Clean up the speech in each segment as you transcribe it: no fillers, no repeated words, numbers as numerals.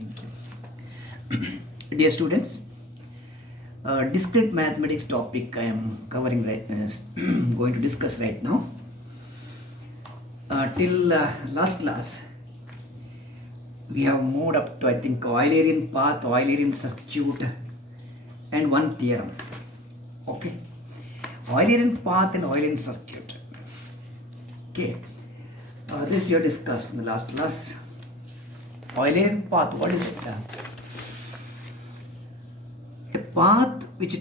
Thank you. Dear students, discrete mathematics topic I am covering right going to discuss right now. Till last class, we have moved up to I think Eulerian path, Eulerian circuit, and one theorem. Okay, Eulerian path and Eulerian circuit. Okay, this you discussed in the last class. Eulerian path, what is it? A path which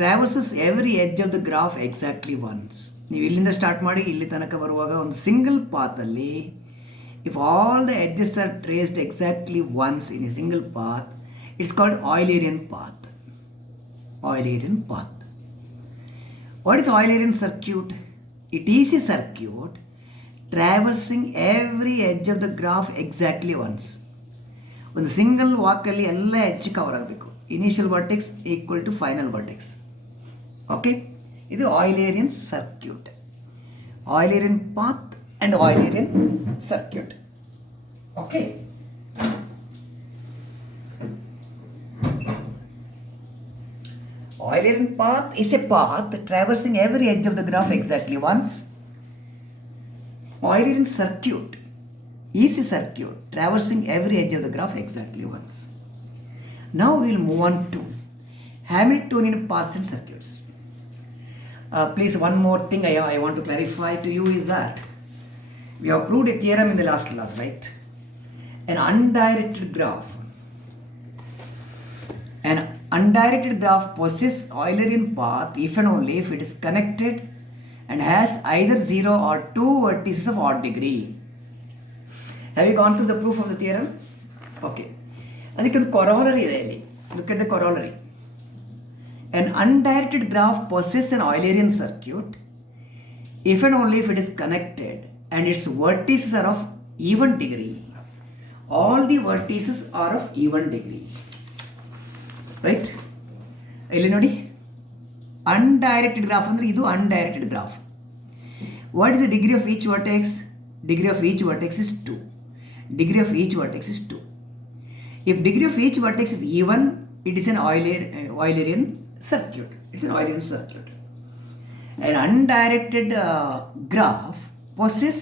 traverses every edge of the graph exactly once. ನೀವು ಇಲ್ಲಿಂದ ಸ್ಟಾರ್ಟ್ ಮಾಡಿ ಇಲ್ಲಿ ತನಕ ಬರುವಾಗ ಒಂದು single ಪಾತಲ್ಲಿ if all the edges are traced exactly once in a single path it's called Eulerian path. Eulerian path. What is Eulerian circuit? It is a circuit traversing every edge of the graph exactly once. ಒಂದು single ವಾಕಲ್ಲಿ ಎಲ್ಲ edge cover ಆಗಬೇಕು. Initial vertex equal to final vertex. Okay, ಇದು Eulerian circuit, Eulerian path and Eulerian circuit. Okay, Eulerian path is a path traversing every edge of the graph exactly once. Eulerian circuit is a circuit traversing every edge of the graph exactly once. Now we will move on to Hamiltonian paths and circuits. Please, one more thing I want to clarify to you is that we have proved a theorem in the last class, right? An undirected graph possesses Eulerian path if and only if it is connected and has either 0 or 2 vertices of odd degree. Have you gone through the proof of the theorem? Okay. ಅದಕ್ಕೆ ಒಂದು corollary ಇದೆ ಇಲ್ಲಿ. Look at the corollary. An undirected graph possesses an Eulerian circuit if and only if it is connected and its vertices are of even degree. All the vertices are of even degree. Right? ಇಲ್ಲಿ ನೋಡಿ, undirected graph ಅಂದರೆ ಇದು undirected graph. What is the degree of each vertex? Degree of each vertex is 2. Degree of each vertex is 2. If degree of each vertex is even, it is an Eulerian circuit. It's an Eulerian circuit. An undirected graph possesses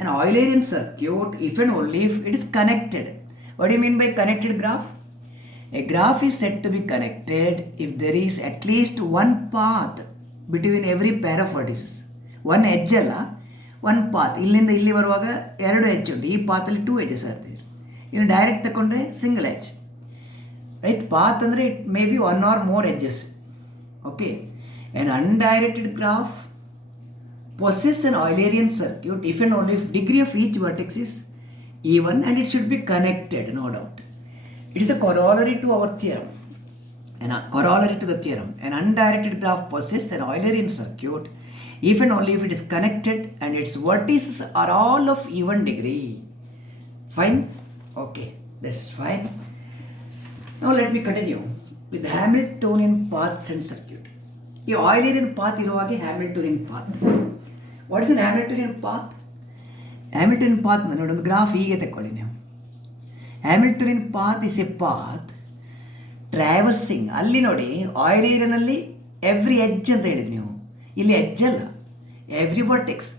an Eulerian circuit if and only if it is connected. What do you mean by connected graph? A graph is said to be connected if there is at least one path between every pair of vertices. One edge ಅಲ್ಲ, one path. ಇಲ್ಲಿಂದ ಇಲ್ಲಿ ಬರುವಾಗ ಎರಡು ಎಡ್ಜ್ ಉಂಟು. ಈ ಪಾತಲ್ಲಿ 2 edges ಇರ್ತೀವಿ. ಇಲ್ಲಿ ಡೈರೆಕ್ಟ್ ತಗೊಂಡ್ರೆ ಸಿಂಗಲ್ ಎಡ್ಜ್, ರೈಟ್? ಪಾತ್ ಅಂದರೆ it may be 1 or more edges. Okay, an undirected graph possesses an Eulerian circuit if and only if degree of each vertex is even and it should be connected, no doubt. It is a corollary to our theorem. A corollary to the theorem. An undirected graph possesses an Eulerian circuit if and only if it is connected and its vertices are all of even degree. Fine? Okay, that's fine. Now let me continue with the Hamiltonian paths and circuit. ಈ Eulerian path ಇರುವಾಗೆ Hamiltonian path. What is an Hamiltonian path? Hamiltonian path ನೋಡಿ, ಒಂದು ಗ್ರಾಫ್ ಹೀಗೆ ತಗೊಳ್ಳಿ ನೀವು. Hamiltonian path is a path traversing, ಅಲ್ಲಿ ನೋಡಿ Eulerian ಅಲ್ಲಿ ಎವ್ರಿ ಎಡ್ಜ್ ಅಂತ ಹೇಳಿದ್ವಿ ನೀವು, ಇಲ್ಲಿ ಎಡ್ಜ್ ಅಲ್ಲ, every vertex.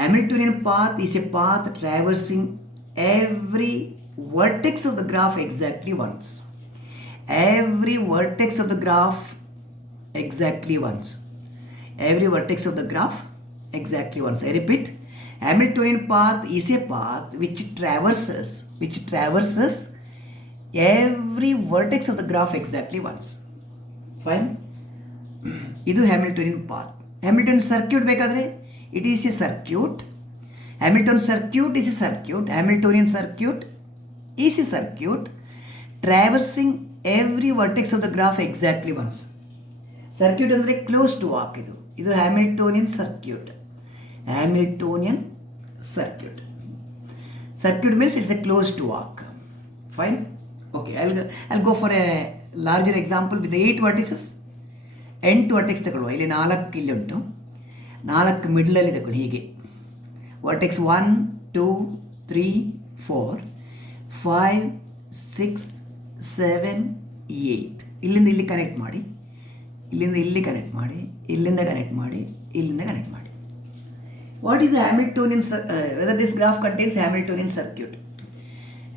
Hamiltonian path is a path traversing every vertex of the graph exactly once. Every vertex of the graph exactly once. Every vertex of the graph exactly once. I repeat, Hamiltonian path is a path which traverses every vertex of the graph exactly once. Fine? ಇದು Hamiltonian path. Hamiltonian circuit ಬೇಕಾದರೆ it is a circuit. Hamiltonian circuit is a circuit. Hamiltonian circuit is a circuit traversing every vertex of the graph exactly once. Circuit ಅಂದರೆ close to walk. ಇದು Hamiltonian circuit. Hamiltonian circuit. Circuit means it's a closed walk. Fine? Okay, I'll go for a larger example with the 8 vertices. 8 vertex ತಗೊಳ್ಳುವ. ಇಲ್ಲಿ 4 ಇಲ್ಲಿ ಉಂಟು, 4 ಮಿಡ್ಲಲ್ಲಿ ತಗೊಳ್ಳಿ ಹೀಗೆ. ವರ್ಟೆಕ್ಸ್ 1 2 3 4 5 6 7 8 ಇಲ್ಲಿಂದ ಇಲ್ಲಿ ಕನೆಕ್ಟ್ ಮಾಡಿ, ಇಲ್ಲಿಂದ ಇಲ್ಲಿ ಕನೆಕ್ಟ್ ಮಾಡಿ, ಇಲ್ಲಿಂದ ಕನೆಕ್ಟ್ ಮಾಡಿ, ಇಲ್ಲಿಂದ ಕನೆಕ್ಟ್ ಮಾಡಿ. What is Hamiltonian weather this graph contains Hamiltonian circuit.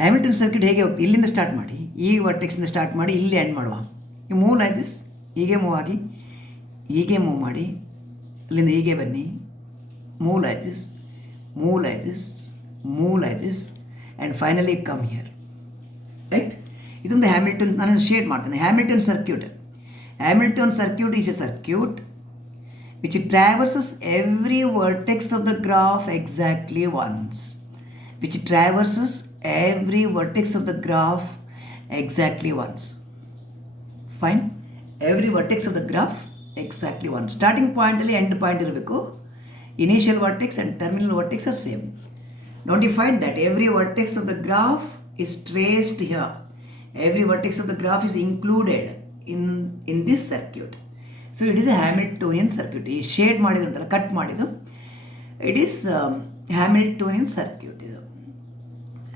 Hamilton circuit ಹೇಗೆ ಹೋಗ್ತದೆ? ಇಲ್ಲಿಂದ ಸ್ಟಾರ್ಟ್ ಮಾಡಿ, ಈ ವರ್ಟೆಕ್ಸಿಂದ ಸ್ಟಾರ್ಟ್ ಮಾಡಿ ಇಲ್ಲಿ ಎಂಡ್ ಮಾಡುವ. ಈ ಮೂವ್ ಲೈಕ್ ದಿಸ್, ಹೀಗೆ ಮೂವ್ ಆಗಿ ಹೀಗೆ ಮೂವ್ ಮಾಡಿ, ಅಲ್ಲಿಂದ ಹೀಗೆ ಬನ್ನಿ, move like this, move like this, move like this, and finally come here. Right? ಇದೊಂದು ಹ್ಯಾಮಿಲ್ಟನ್, ನಾನು ಶೇಡ್ ಮಾಡ್ತೇನೆ. Hamilton circuit. Hamilton circuit is a circuit which traverses every vertex of the graph exactly once. Which traverses every vertex of the graph exactly once. Fine? Every vertex of the graph exactly once. Starting point and end point irbeku. Initial vertex and terminal vertex are same. Don't you find that every vertex of the graph is traced here? Every vertex of the graph is included in this circuit. So it is a Hamiltonian circuit. ಈ ಶೇಡ್ ಮಾಡಿದ್ದು ಉಂಟಲ್ಲ, ಕಟ್ ಮಾಡಿದ್ದು, it is Hamiltonian circuit. ಇದು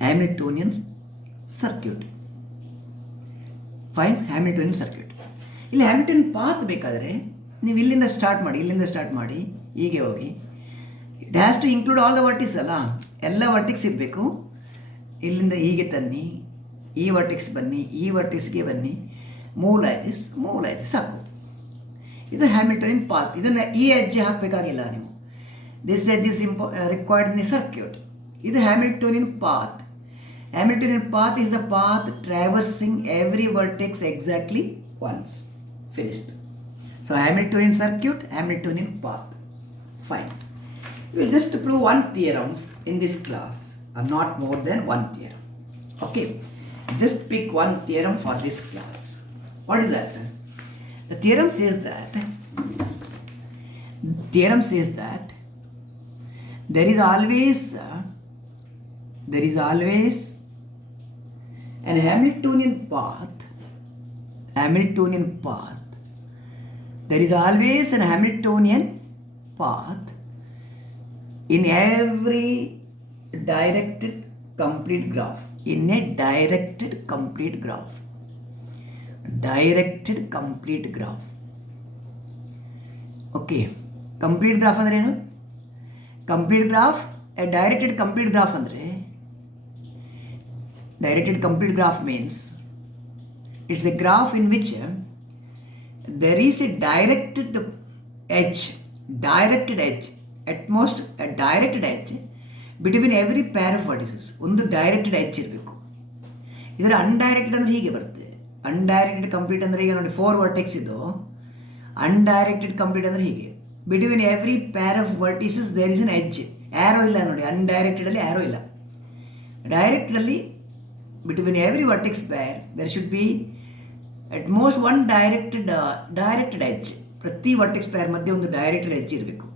Hamiltonian circuit. Fine, Hamiltonian circuit. ಇಲ್ಲಿ Hamilton path ಬೇಕಾದರೆ ನೀವು ಇಲ್ಲಿಂದ ಸ್ಟಾರ್ಟ್ ಮಾಡಿ, ಇಲ್ಲಿಂದ ಸ್ಟಾರ್ಟ್ ಮಾಡಿ ಹೀಗೆ ಹೋಗಿ, it has to include all the vertex ಅಲ್ಲ, ಎಲ್ಲ ವರ್ಟಿಕ್ಸ್ ಇರಬೇಕು. ಇಲ್ಲಿಂದ ಹೀಗೆ ತನ್ನಿ, ಈ ವರ್ಟಿಕ್ಸ್ ಬನ್ನಿ, ಈ ವರ್ಟಿಕ್ಸ್ಗೆ ಬನ್ನಿ, move like this, move like this ಸಾಕು. ಇದು ಹ್ಯಾಮಿಲ್ಟೋನಿಯನ್ ಪಾತ್. ಇದನ್ನು ಈ ಹೆಜ್ಜೆ ಹಾಕಬೇಕಾಗಿಲ್ಲ ನೀವು. This edge is required in a circuit. ಇದು Hamiltonian path. Hamiltonian path is the path traversing every vertex exactly once. Finished. So Hamiltonian circuit, Hamiltonian path. Fine. We will just prove one theorem in this class, or not more than one theorem. Okay. Just pick one theorem for this class. What is that? The theorem says that there is always an Hamiltonian path. There is always an Hamiltonian path in every directed complete graph. In a directed complete graph. Okay. Complete graph ಅಂದ್ರೆ ಏನು? Complete graph, a directed complete graph ಅಂದ್ರೆ, directed complete graph means it's a graph in which there is a directed edge, at most a directed edge between every pair of vertices. ಒಂದು directed edge ಇರಬೇಕು. ಇದರ ಅನ್ಡೈರೆಕ್ಟೆಡ್ ಅಂದರೆ ಹೀಗೆ ಬರುತ್ತೆ. ಅನ್ಡೈರೆಕ್ಟೆಡ್ complete ಅಂದರೆ ಈಗ ನೋಡಿ 4 ವರ್ಟೆಕ್ಸ್ ಇದು. ಅನ್ಡೈರೆಕ್ಟೆಡ್ ಕಂಪ್ಲೀಟ್ ಅಂದರೆ ಹೀಗೆ, between every pair of vertices there is an edge. Arrow ಇಲ್ಲ ನೋಡಿ, ಅನ್ಡೈರೆಕ್ಟೆಡಲ್ಲಿ ಆ್ಯರೋ ಇಲ್ಲ. ಡೈರೆಕ್ಟಲ್ಲಿ between every vertex pair there should be at most one directed edge. ಪ್ರತಿ ವರ್ಟೆಕ್ಸ್ ಪೇರ್ ಮಧ್ಯೆ ಒಂದು ಡೈರೆಕ್ಟೆಡ್ ಎಡ್ಜ್ ಇರಬೇಕು.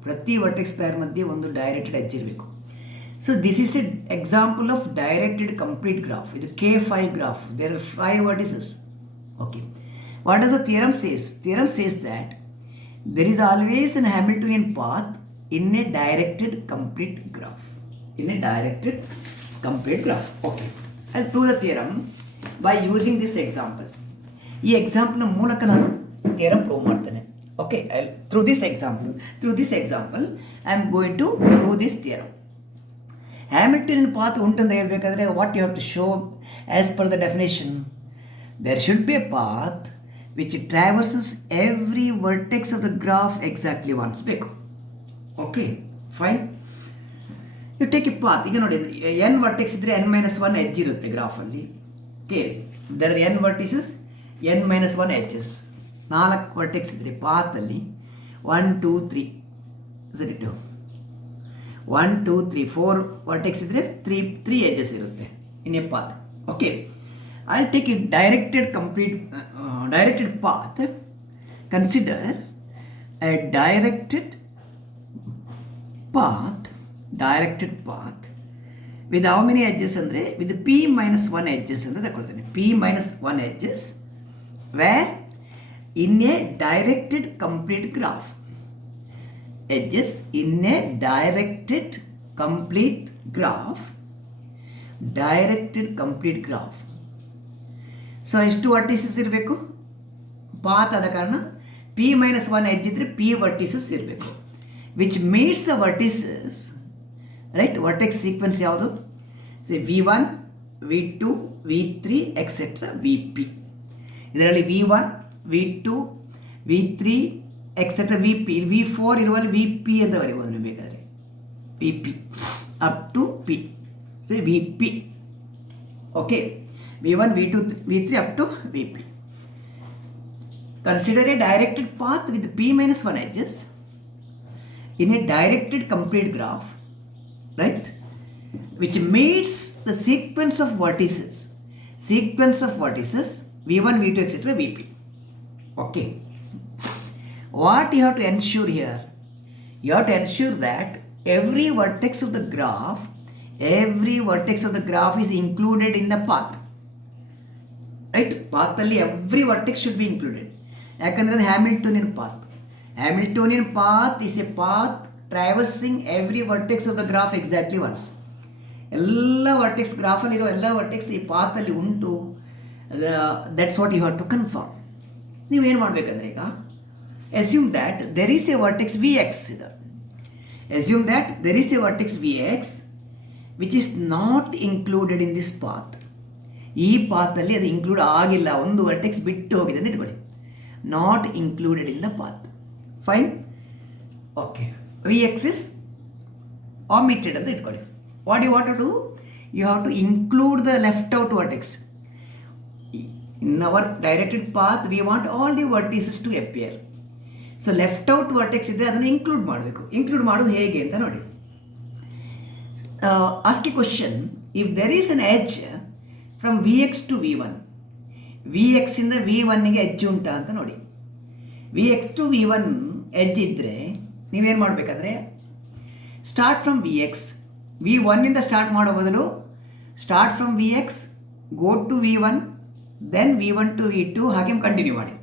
So this is an example of directed complete graph. ಇದು K5 graph. There are 5 vertices. Okay. What does the theorem says? Theorem says that there is always an Hamiltonian path in a directed complete graph. Okay. I'll prove the theorem by using this example. ಈ ಎಕ್ಸಾಂಪಲ್ನ ಮೂಲಕ ನಾನು theorem prove ಮಾಡ್ತೇನೆ. Okay, through this example I am going to prove this theorem. Hamiltonian path ಉಂಟಂತ ಹೇಳಬೇಕಾದ್ರೆ what you have to show as per the definition, there should be a path which traverses every vertex of the graph exactly once ಬೇಕು. Okay, fine. You take a path. ಈಗ ನೋಡಿ, n vertex ಇದ್ದರೆ n-1 edge ಇರುತ್ತೆ ಗ್ರಾಫಲ್ಲಿ. Okay, there n vertices, n-1 edges. 4 vertex ಇದ್ದರೆ ಪಾತಲ್ಲಿ 1 2 3 1 2 3 4 vertex ಇದ್ದರೆ 3 ಎಡ್ಜಸ್ ಇರುತ್ತೆ in a path. Okay, I take it directed path. Consider A directed path with how many edges ಅಂದರೆ with p-1 edges ಅಂತ ತಗೊಳ್ತೇನೆ. p-1 edges where in a directed complete graph, edges in a directed complete graph so ಎಷ್ಟು ವರ್ಟಿಸಸ್ ಇರಬೇಕು? ಪಾತ್ ಆದ ಕಾರಣ p-1 edge ಇದ್ದರೆ p vertices ಇರಬೇಕು, which meets the vertices, right? Vertex sequence ಯಾವುದು? ಸೇ v1, v2, v3 etcetera vp. ಇದರಲ್ಲಿ v1, v2, v3 etcetera vp, v4 ಇರುವಲ್ಲಿ vp ಅಂತ ಬರೀಬೋದು ನೀವು ಬೇಕಾದರೆ, vp up to p. Say vp. Okay, v1, v2, v3 up to vp. Consider a directed path with p-1 edges in a directed complete graph, right? Which meets the sequence of vertices v1, v2, etc. vp. Okay. What you have to ensure here? You have to ensure that every vertex of the graph is included in the path. Right? ಪಾತಲ್ಲಿ every vertex should be included. ಯಾಕಂದರೆ ಅದು Hamiltonian path is a path traversing every vertex of the graph exactly once. ಎಲ್ಲ vertex, ಗ್ರಾಫಲ್ಲಿರೋ ಎಲ್ಲ vertex ಈ ಪಾತಲ್ಲಿ ಉಂಟು. That's what you have to confirm. ನೀವೇನು ಮಾಡಬೇಕಂದ್ರೆ ಈಗ assume that there is a vertex vx ಇದೆ. Assume that there is a vertex vx which is not included in this path. ಈ ಪಾತಲ್ಲಿ ಅದು ಇನ್ಕ್ಲೂಡ್ ಆಗಿಲ್ಲ, ಒಂದು ವರ್ಟೆಕ್ಸ್ ಬಿಟ್ಟು ಹೋಗಿದೆ ಅಂತ ಇಟ್ಕೊಳ್ಳಿ. Not included in the path. Fine. Okay, V X is omitted ಅಂತ ಇಟ್ಕೊಳ್ಳಿ. What you want to do? You have to include the left out vertex. In our directed path we want all the vertices to appear. So left out vertex ಇದ್ದರೆ ಅದನ್ನು include ಮಾಡಬೇಕು. Include ಮಾಡೋದು ಹೇಗೆ ಅಂತ ನೋಡಿ. Ask a question. If there is an edge from vx to v1, vx ಇಂದ v1ಗೆ ಎಡ್ಜ್ ಉಂಟಾ ಅಂತ ನೋಡಿ. vx ಟು v1 ಎಡ್ಜ್ ಇದ್ದರೆ ನೀವೇನು ಮಾಡಬೇಕಾದ್ರೆ ಸ್ಟಾರ್ಟ್ ಫ್ರಮ್ vx, v1 ಇಂದ ಸ್ಟಾರ್ಟ್ ಮಾಡೋ ಬದಲು start from vx, go to v1, then v1 to v2 ಹಾಗೆ ಕಂಟಿನ್ಯೂ ಮಾಡಿ.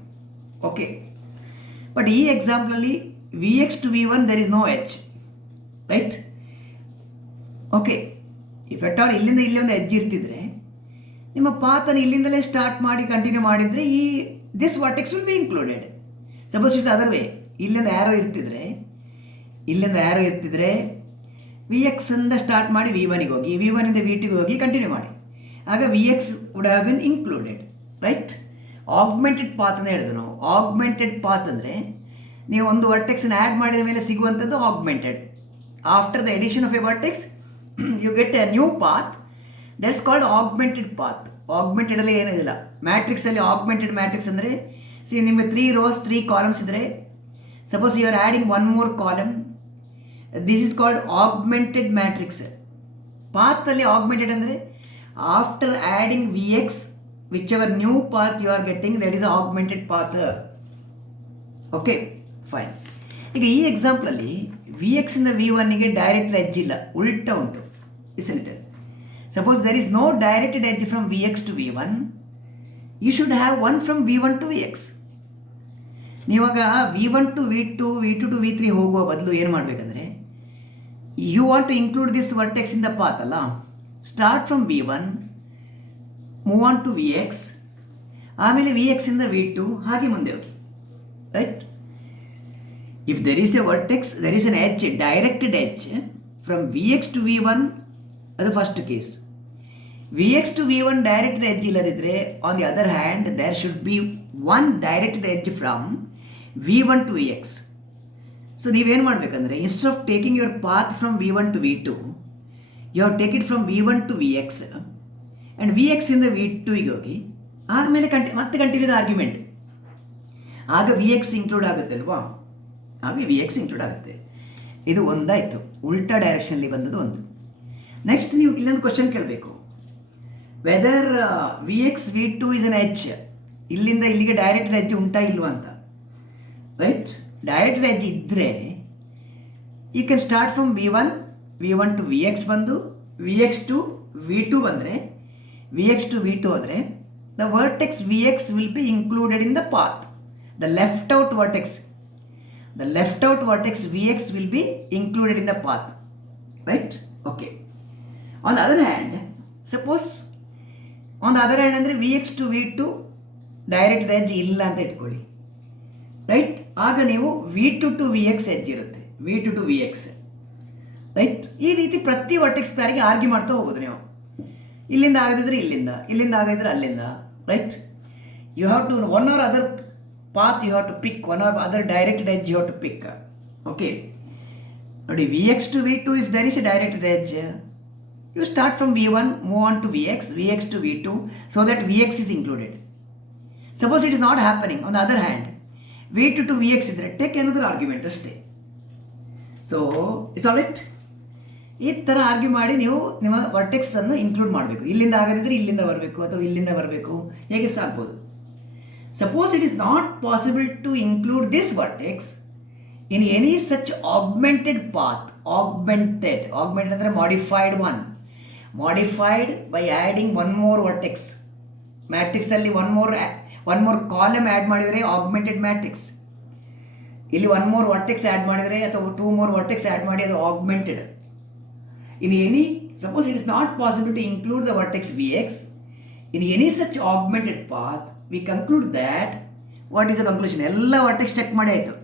ಓಕೆ, ಬಟ್ ಈ ಎಕ್ಸಾಂಪಲಲ್ಲಿ vx to v1 there is no edge, right? Okay, if at all ಇಲ್ಲಿಂದ ಇಲ್ಲಿ ಒಂದು ಎಡ್ಜ್ ಇರ್ತಿದ್ರೆ ನಿಮ್ಮ ಪಾತನ್ನು ಇಲ್ಲಿಂದಲೇ ಸ್ಟಾರ್ಟ್ ಮಾಡಿ ಕಂಟಿನ್ಯೂ ಮಾಡಿದರೆ ಈ this vertex will be included. Suppose it's other way, ಇಲ್ಲಿಂದ ಆ್ಯರೋ ಇರ್ತಿದ್ರೆ ವಿ ಎಕ್ಸಿಂದ ಸ್ಟಾರ್ಟ್ ಮಾಡಿ v1ಗೆ ಹೋಗಿ, v1ಇಂದ v2ಗೆ ಹೋಗಿ ಕಂಟಿನ್ಯೂ ಮಾಡಿ, ಆಗ vx would have been included, right? Augmented path ಅಂತ ಹೇಳಿದ್ರು ನಾವು. ಆಗ್ಮೆಂಟೆಡ್ ಪಾತ್ ಅಂದರೆ ನೀವು ಒಂದು ವರ್ಟೆಕ್ಸನ್ನು ಆ್ಯಡ್ ಮಾಡಿದ ಮೇಲೆ ಸಿಗುವಂಥದ್ದು augmented. After the addition of a vertex you get a new path, that's called augmented path. ಆಗ್ಮೆಂಟೆಡಲ್ಲಿ ಏನಿಲ್ಲ, ಮ್ಯಾಟ್ರಿಕ್ಸಲ್ಲಿ ಆಗ್ಮೆಂಟೆಡ್ ಮ್ಯಾಟ್ರಿಕ್ಸ್ ಅಂದರೆ ನಿಮಗೆ 3 rows 3 columns ಇದ್ದರೆ, suppose you are adding 1 more column, this is called augmented matrix. ಪಾತಲ್ಲಿ ಆಗ್ಮೆಂಟೆಡ್ ಅಂದರೆ after adding vx, whichever new path you are getting, that is augmented path. Okay, fine. ಈಗ ಈ ಎಕ್ಸಾಂಪಲಲ್ಲಿ vx ಇಂದ v1ಗೆ ಡೈರೆಕ್ಟ್ ಎಡ್ಜ್ ಇಲ್ಲ, ಉಲ್ಟಾ ಉಂಟು. Isn't it? Suppose there is no directed edge from vx to v1, you should have one from v1 to vx. ನೀವಾಗ v1 to v2, v2 to v3 ಹೋಗುವ ಬದಲು ಏನು ಮಾಡಬೇಕಂದ್ರೆ, you want to include this vertex in the path ಅಲ್ಲ. Start from v1, move on to vx, ಆಮೇಲೆ vx ಇಂದ v2 ಹಾಗೆ ಮುಂದೆ ಹೋಗಿ, right? If there is a vertex, there is an edge, directed edge from vx to v1, ಅದು first case. vx to v1 directed edge ಇಲ್ಲದಿದ್ದರೆ, on the other hand there should be one directed edge from v1 to vx. So ನೀವೇನು ಮಾಡಬೇಕಂದ್ರೆ, instead of taking your path from v1 to v2, you have take it from v1 to vx, and vx ಇಂದ v2ಗೆ ಹೋಗಿ ಆಮೇಲೆ ಮತ್ತೆ continue the argument. ಆಗ vx include ಆಗುತ್ತೆ ಅಲ್ವಾ? ಆಗ vx ಇನ್ಕ್ಲೂಡ್ ಆಗುತ್ತೆ. ಇದು ಒಂದಾಯಿತು, ಉಲ್ಟಾ ಡೈರೆಕ್ಷನಲ್ಲಿ ಬಂದದ್ದು ಒಂದು. ನೆಕ್ಸ್ಟ್ ನೀವು ಇಲ್ಲೊಂದು ಕ್ವಶನ್ ಕೇಳಬೇಕು, whether vx v2 is an edge. ಇಲ್ಲಿಂದ ಇಲ್ಲಿಗೆ ಡೈರೆಕ್ಟ್ ಎಡ್ಜ್ ಉಂಟಾ ಇಲ್ವಾ ಅಂತ, ರೈಟ್? ಡೈರೆಕ್ಟ್ ಎಡ್ಜ್ ಇದ್ದರೆ you can start from v1 to vx ಬಂದು, vx ಟು v2 ಬಂದರೆ, vx ಟು v2 ಹೋದರೆ the vertex vx will be included in the path. The left out vertex vx will be included in the path, right? Okay. On the other hand, suppose on the other hand ಅಂದರೆ Vx to V2 direct edge ಇಲ್ಲ ಅಂತ ಇಟ್ಕೊಳ್ಳಿ, ರೈಟ್. ಆಗ ನೀವು V2 to Vx edge ಇರುತ್ತೆ, V2 to Vx, right. ಈ ರೀತಿ ಪ್ರತಿ ವರ್ಟೆಕ್ಸ್ ಪ್ಯಾರಿಗೆ ಆರ್ಗ್ಯೂ ಮಾಡ್ತಾ ಹೋಗೋದು ನೀವು. ಇಲ್ಲಿಂದ ಆಗದಿದ್ರೆ ಇಲ್ಲಿಂದ, ಇಲ್ಲಿಂದ ಆಗದಿದ್ರೆ ಅಲ್ಲಿಂದ, right. You have to one or other path you have to pick, one or other directed edge you have to pick. Okay, ನೋಡಿ, Vx to V2, if there is a directed edge, you start from V1, move on to Vx to V2, so that Vx is included. Suppose it is not happening, on the other hand, V2 to Vx ಇದ್ರೆ take another argument ಅಷ್ಟೇ. So it's all right. ಈ ಥರ ಆರ್ಗ್ಯೂ ಮಾಡಿ ನೀವು ನಿಮ್ಮ ವರ್ಟೆಕ್ಸನ್ನು ಇನ್ಕ್ಲೂಡ್ ಮಾಡಬೇಕು. ಇಲ್ಲಿಂದ ಆಗದಿದ್ದರೆ ಇಲ್ಲಿಂದ ಬರಬೇಕು ಅಥವಾ ಇಲ್ಲಿಂದ ಬರಬೇಕು, ಹೇಗೆ ಸಾಗ್ಬೋದು. Suppose it is not possible to include this vertex in any such augmented path, augmented ಅಂದರೆ modified one, modified by adding one more vertex. Matrix ಅಲ್ಲಿ ಒನ್ ಮೋರ್ ಕಾಲಮ್ ಆ್ಯಡ್ ಮಾಡಿದರೆ ಆಗ್ಮೆಂಟೆಡ್ ಮ್ಯಾಟ್ರಿಕ್ಸ್. ಇಲ್ಲಿ ಒನ್ ಮೋರ್ ವರ್ಟೆಕ್ಸ್ ಆ್ಯಡ್ ಮಾಡಿದರೆ ಅಥವಾ two more vertex add ಮಾಡಿ ಅದು augmented. In any suppose it is not possible to include the vertex Vx in any such augmented path, we conclude that what is the conclusion? ಎಲ್ಲ vertex check ಮಾಡಿ ಆಯಿತು.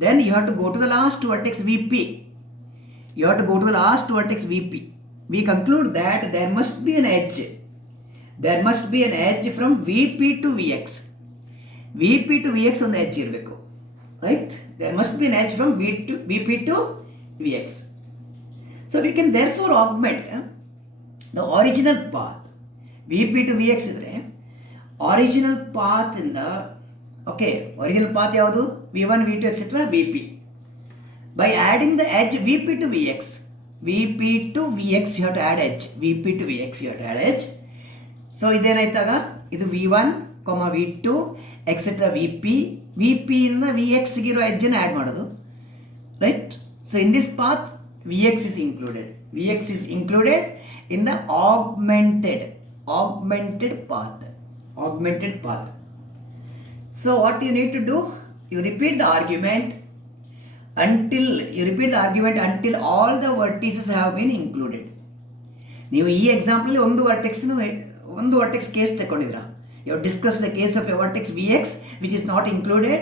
Then you have to go to the last vertex Vp. You have to go to the last vertex Vp. We conclude that there must be an edge. There must be an edge from Vp to Vx. Vp to Vx on the edge irbeku, right? There must be an edge from Vp to Vx. So we can therefore augment the original path. Vp to Vx idre original path in the original path ಯಾವುದು? V1, V2, etc. Vp. By adding the edge Vp to Vx, Vp to Vx you have to add edge. Vp to Vx you have to add edge. So ಇದೇನಾಯ್ತಾಗ ಇದು V1, V2, etc. Vp ಇಂದ Vx ಗಿರೋ ಎಡ್ಜನ್ನು ಆ್ಯಡ್ ಮಾಡೋದು, right. So in this path Vx is included. Vx is included in the augmented path. So what you need to do, you repeat the argument until all the vertices have been included. ನೀವು ಈ example ಒಂದು vertex case ತಗೊಂಡಿದ್ರ. You have discuss the case of a vertex Vx which is not included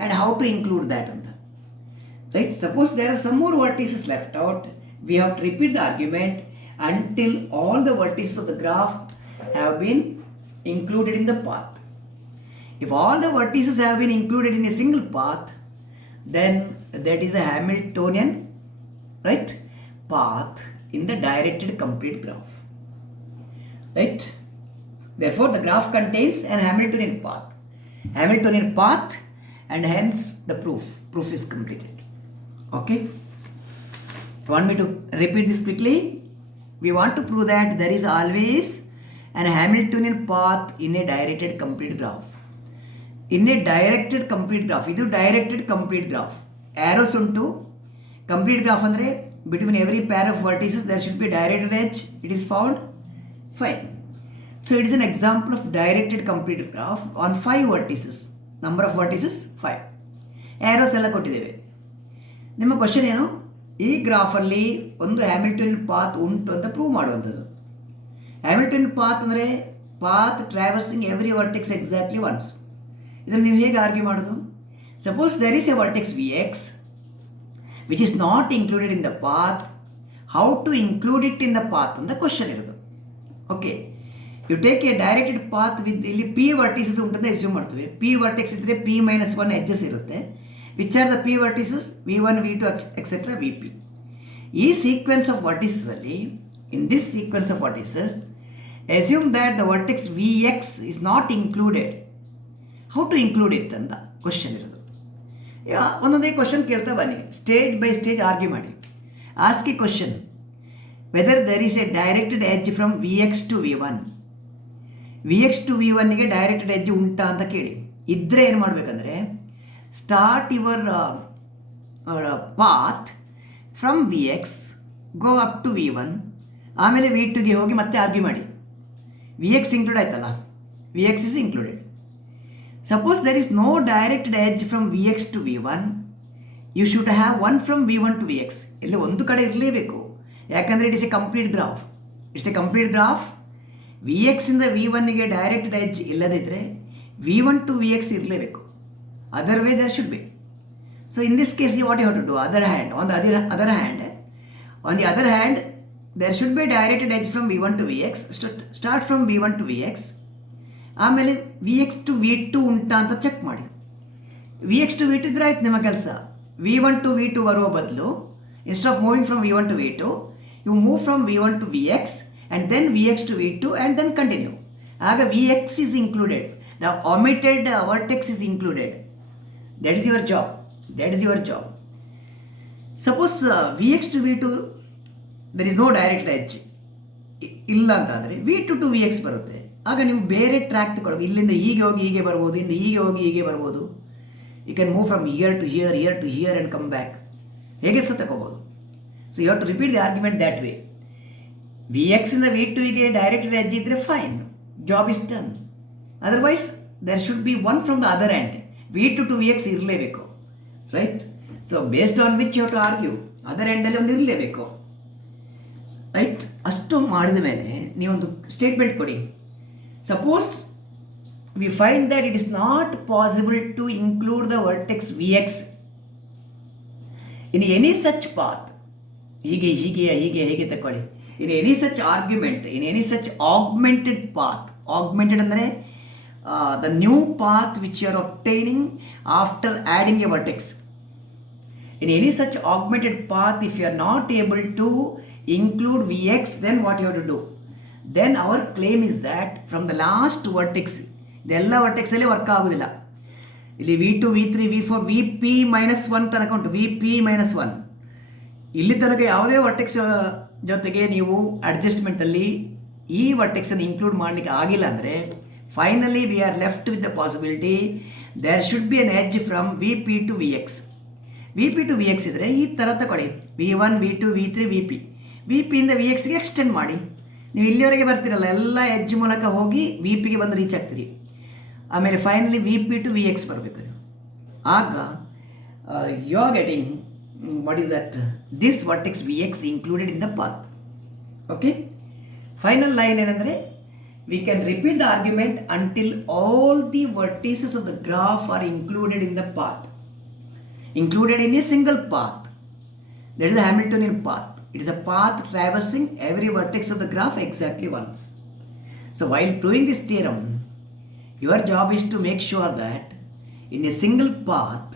and how to include that ಅಂತ, right? Suppose there are some more vertices left out, we have to repeat the argument until all the vertices of the graph have been included in the path. If all the vertices have been included in a single path, then that is a Hamiltonian, right, path in the directed complete graph, right? Therefore the graph contains an Hamiltonian path, and hence the proof is completed. Okay, you want me to repeat this quickly? We want to prove that there is always an Hamiltonian path in a directed complete graph. In a directed complete graph, ಇದು directed complete graph. Arrows unto complete graph ಅಂದರೆ between every pair of vertices there should be directed edge. It is found. Fine. So it is an example of directed complete graph on 5 vertices. Number of vertices 5. Arrows ಎಲ್ಲ ಕೊಟ್ಟಿದ್ದೇವೆ. ನಿಮ್ಮ ಕ್ವಶನ್ ಏನು? ಈ ಗ್ರಾಫಲ್ಲಿ ಒಂದು Hamilton path ಉಂಟು ಅಂತ ಪ್ರೂವ್ ಮಾಡುವಂಥದ್ದು. ಹ್ಯಾಮಿಲ್ಟನ್ ಪಾತ್ ಅಂದರೆ path traversing every vertex exactly once. ಇದನ್ನು ನೀವು ಹೇಗೆ ಆರ್ಗ್ಯೂ ಮಾಡೋದು? Suppose there is a vertex Vx which is not included in the path, how to include it in the path ಅಂತ question ಇರೋದು. Okay, you take a directed path with ಇಲ್ಲಿ P vertices ಉಂಟಂತ assume ಮಾಡ್ತೀವಿ. P vertex ಇದ್ದರೆ P-1 edges ಇರುತ್ತೆ. Which are the P vertices? V1, V2, etcetera Vp. ಈ sequence of ವರ್ಟಿಸಲ್ಲಿ, in this sequence of vertices, assume that the vertex Vx is not included. How to include it ಅಂತ question ಇರೋದು. ಒಂದೊಂದೇ question ಕೇಳ್ತಾ ಬನ್ನಿ, stage by stage argue ಮಾಡಿ. Ask a question whether there is a directed edge from Vx to V1. Vx to V1ಗೆ directed edge ಉಂಟಾ ಅಂತ ಕೇಳಿ. ಇದ್ದರೆ ಏನು ಮಾಡಬೇಕಂದ್ರೆ, start your path from Vx, go up to V1, ಆಮೇಲೆ V2ಗೆ ಹೋಗಿ ಮತ್ತೆ ಆರ್ಗ್ಯೂ ಮಾಡಿ. Vx ಇನ್ಕ್ಲೂಡ್ ಆಯ್ತಲ್ಲ, Vx is included. Suppose there is no directed edge from Vx to V1, you should have one from V1 to Vx. ಇಲ್ಲಿ ಒಂದು ಕಡೆ ಇರಲೇಬೇಕು, ಯಾಕಂದರೆ it is a complete graph. V ಎಕ್ಸಿಂದ ವಿ ಒನ್ಗೆ ಡೈರೆಕ್ಟ್ ಎಡ್ಜ್ ಇಲ್ಲದಿದ್ದರೆ V one to V X ಇರಲೇಬೇಕು. Other way there should be. So in this case what you have to do? Other hand, on the other hand there should be a directed edge from V1 to Vx. Start from V1 to Vx. ಆಮೇಲೆ Vx to V2 ಉಂಟಾ ಅಂತ ಚೆಕ್ ಮಾಡಿ. Vx to V2 ಇದ್ರೆ ಆಯ್ತು ನಿಮ್ಮ ಕೆಲಸ. V1 to V2 ಬರುವ ಬದಲು instead of moving from V1 to V2, you move from V1 to Vx and then Vx to V2 and then continue. ಆಗ Vx is included. The omitted vertex is included. That is your job. Suppose Vx to V2 there is no direct edge ಇಲ್ಲ ಅಂತಾದರೆ V2 to Vx ಬರುತ್ತೆ. ಆಗ ನೀವು ಬೇರೆ ಟ್ರ್ಯಾಕ್ ತಗೊಳ್ಬೇಕು. ಇಲ್ಲಿಂದ ಹೀಗೆ ಹೋಗಿ ಹೀಗೆ ಬರ್ಬೋದು, ಇಲ್ಲಿಂದ ಹೀಗೆ ಹೋಗಿ ಹೀಗೆ ಬರ್ಬೋದು. You can move from here to here and come back. ಹೇಗೆ ಸಹ ತಗೋಬೋದು. So you have to repeat the argument that way. Vx ಇಂದ V2ಗೆ ಡೈರೆಕ್ಟ್ ಎಡ್ಜ್ ಇದ್ದರೆ fine, job is done. Otherwise there should be one from the other end. V2 to Vx ಇರಲೇಬೇಕು, right? So based on which you have to argue. Other ಎಂಡಲ್ಲಿ ಒಂದು ಇರಲೇಬೇಕು, right? ಅಷ್ಟು ಮಾಡಿದ ಮೇಲೆ ನೀವೊಂದು ಸ್ಟೇಟ್ಮೆಂಟ್ ಕೊಡಿ. Suppose V find that it is not possible to include the vertex Vx in any such path. ಹೀಗೆ ತಗೊಳ್ಳಿ. In any such argument, in any such augmented path. Augmented ಅಂದರೆ the new path which you are obtaining after adding a vertex. In any such augmented path, if you are not able to include Vx, then what you have to do? Then our claim is that from the last vertex, ಇದೆಲ್ಲ ವರ್ಟೆಕ್ಸಲ್ಲಿ ವರ್ಕ್ ಆಗೋದಿಲ್ಲ. ಇಲ್ಲಿ V2, V3, V4, Vp-1 ತನಕ ಉಂಟು. Vp-1 ಇಲ್ಲಿ ತನಕ ಯಾವುದೇ ವರ್ಟೆಕ್ಸ್ ಜೊತೆಗೆ ನೀವು ಅಡ್ಜಸ್ಟ್ಮೆಂಟಲ್ಲಿ ಈ ವರ್ಟೆಕ್ಸನ್ನು ಇನ್ಕ್ಲೂಡ್ ಮಾಡಲಿಕ್ಕೆ ಆಗಿಲ್ಲ ಅಂದರೆ finally we are left with the possibility there should be an edge from Vp to Vx. Vp to Vx ಇದ್ದರೆ ಈ ಥರ ತಗೊಳ್ಳಿ. V1, V2, V3, Vpಯಿಂದ Vxಗೆ ಎಕ್ಸ್ಟೆಂಡ್ ಮಾಡಿ. ನೀವು ಇಲ್ಲಿವರೆಗೆ ಬರ್ತೀರಲ್ಲ, ಎಲ್ಲ ಎಡ್ಜ್ ಮೂಲಕ ಹೋಗಿ Vpಗೆ ಬಂದು ರೀಚ್ ಆಗ್ತೀರಿ. ಆಮೇಲೆ ಫೈನಲಿ Vp to Vx ಬರಬೇಕು. ಆಗ you are getting what is that this vertex Vx included in the path. Okay, final line ಏನಂದರೆ we can repeat the argument until all the vertices of the graph are included in the path. Included in a single path. That is the Hamiltonian path. It is a path traversing every vertex of the graph exactly once. So while proving this theorem, your job is to make sure that in a single path,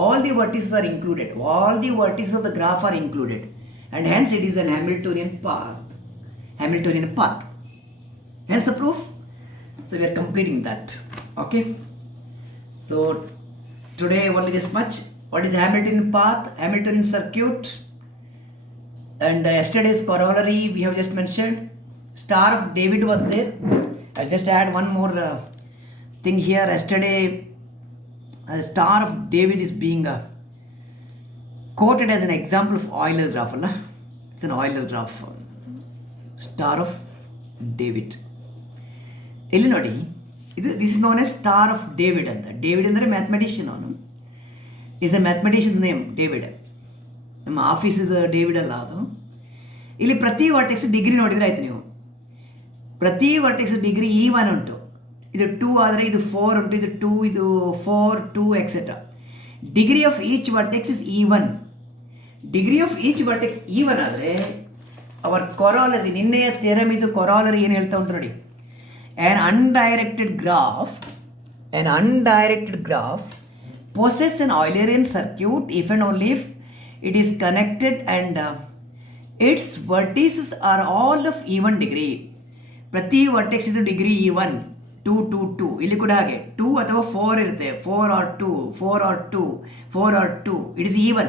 all the vertices are included. All the vertices of the graph are included. And hence it is an Hamiltonian path. Hence the proof. So we are completing that. Okay. So today only this much. What is Hamiltonian path? Hamiltonian circuit. And yesterday's corollary we have just mentioned. Star of David was there. I'll just add one more thing here. Yesterday, Star of David is being quoted as an example of Euler graph. It's an Euler graph. Star of David. ಇಲ್ಲಿ ನೋಡಿ, this is known as Star of David ಅಂತ. ಡೇವಿಡ್ ಅಂದರೆ ಮ್ಯಾಥಮೆಟಿಷಿಯನ್. ಅವನು is A mathematicians name David. ನಮ್ಮ ಆಫೀಸಿದ ಡೇವಿಡ್ ಅಲ್ಲ ಅದು. ಇಲ್ಲಿ ಪ್ರತಿ ವರ್ಟೆಕ್ಸ್ ಡಿಗ್ರಿ ನೋಡಿದರೆ ಆಯ್ತು ನೀವು. ಪ್ರತಿ ವರ್ಟೆಕ್ಸ್ ಡಿಗ್ರಿ E1 ಉಂಟು. ಇದು 2 ಆದರೆ ಇದು 4 ಉಂಟು, ಇದು 2, ಇದು 4, 2 etcetera. Degree of each vertex is E1. Degree of each vertex E1 ಆದರೆ ಅವರ್ ಕೊರಾಲರಿ, ನಿನ್ನೆಯ ಥಿಯರಮ್ ಇದು ಕೊರಾಲರಿ ಏನು ಹೇಳ್ತಾ ಉಂಟು ನೋಡಿ. An undirected graph possesses an Eulerian circuit if and only if it is connected and its vertices are all of even degree. ಪ್ರತಿ ವರ್ಟೆಕ್ಸ್ ಇದು ಡಿಗ್ರಿ E1 2 2 2. ಇಲ್ಲಿ ಕೂಡ ಹಾಗೆ 2 ಅಥವಾ 4 ಇರುತ್ತೆ. 4 or 2, 4 or 2, 4 or 2. It is even.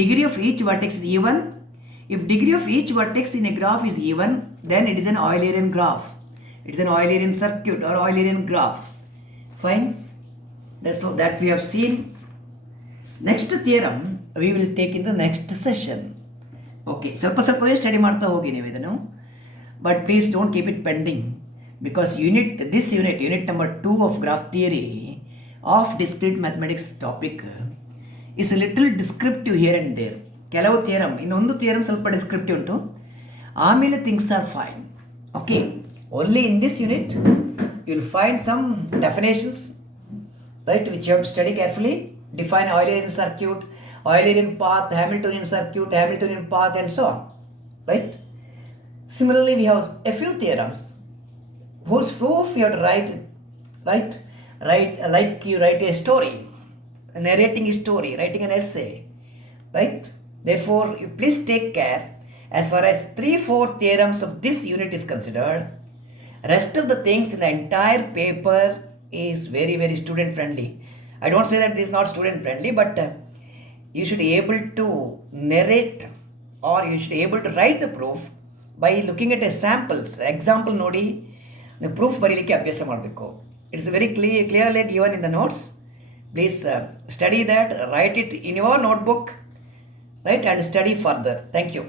Degree of each vertex is even. If degree of each vertex in a graph is even, then it is an Eulerian graph. It is an Eulerian circuit or Eulerian graph. Fine. So that we have seen. Next theorem we will take in the next session. Okay. ಸ್ವಲ್ಪ ಸ್ಟಡಿ ಮಾಡ್ತಾ ಹೋಗಿ ನೀವು ಇದನ್ನು. But please don't keep it pending, because this unit number 2 of graph theory of discrete mathematics topic is a little descriptive here and there. ಕೆಲವು ಥಿಯರಮ್, ಇನ್ನೊಂದು ಥಿಯರಮ್ ಸ್ವಲ್ಪ ಡಿಸ್ಕ್ರಿಪ್ಟಿವ್ ಉಂಟು, ಆಮೇಲೆ things are fine. Okay, Only in this unit you will find some definitions, right, which you have to study carefully. Define Eulerian circuit, Eulerian path, Hamiltonian circuit, Hamiltonian path, and so on, right? Similarly, we have a few theorems whose proof you have to write, like you write a story, narrating a story, writing an essay, right? Therefore, you please take care as far as 3-4 theorems of this unit is considered. Rest of the things in the entire paper is very, very student friendly. I don't say that this is not student friendly, but you should be able to narrate or you should be able to write the proof by looking at a samples. Example ನೋಡಿ proof ಬರೀಲಿಕ್ಕೆ ಅಭ್ಯಾಸ ಮಾಡಬೇಕು. It's very clearly given in the notes. Please study that, write it in your notebook, right, and study further. Thank you.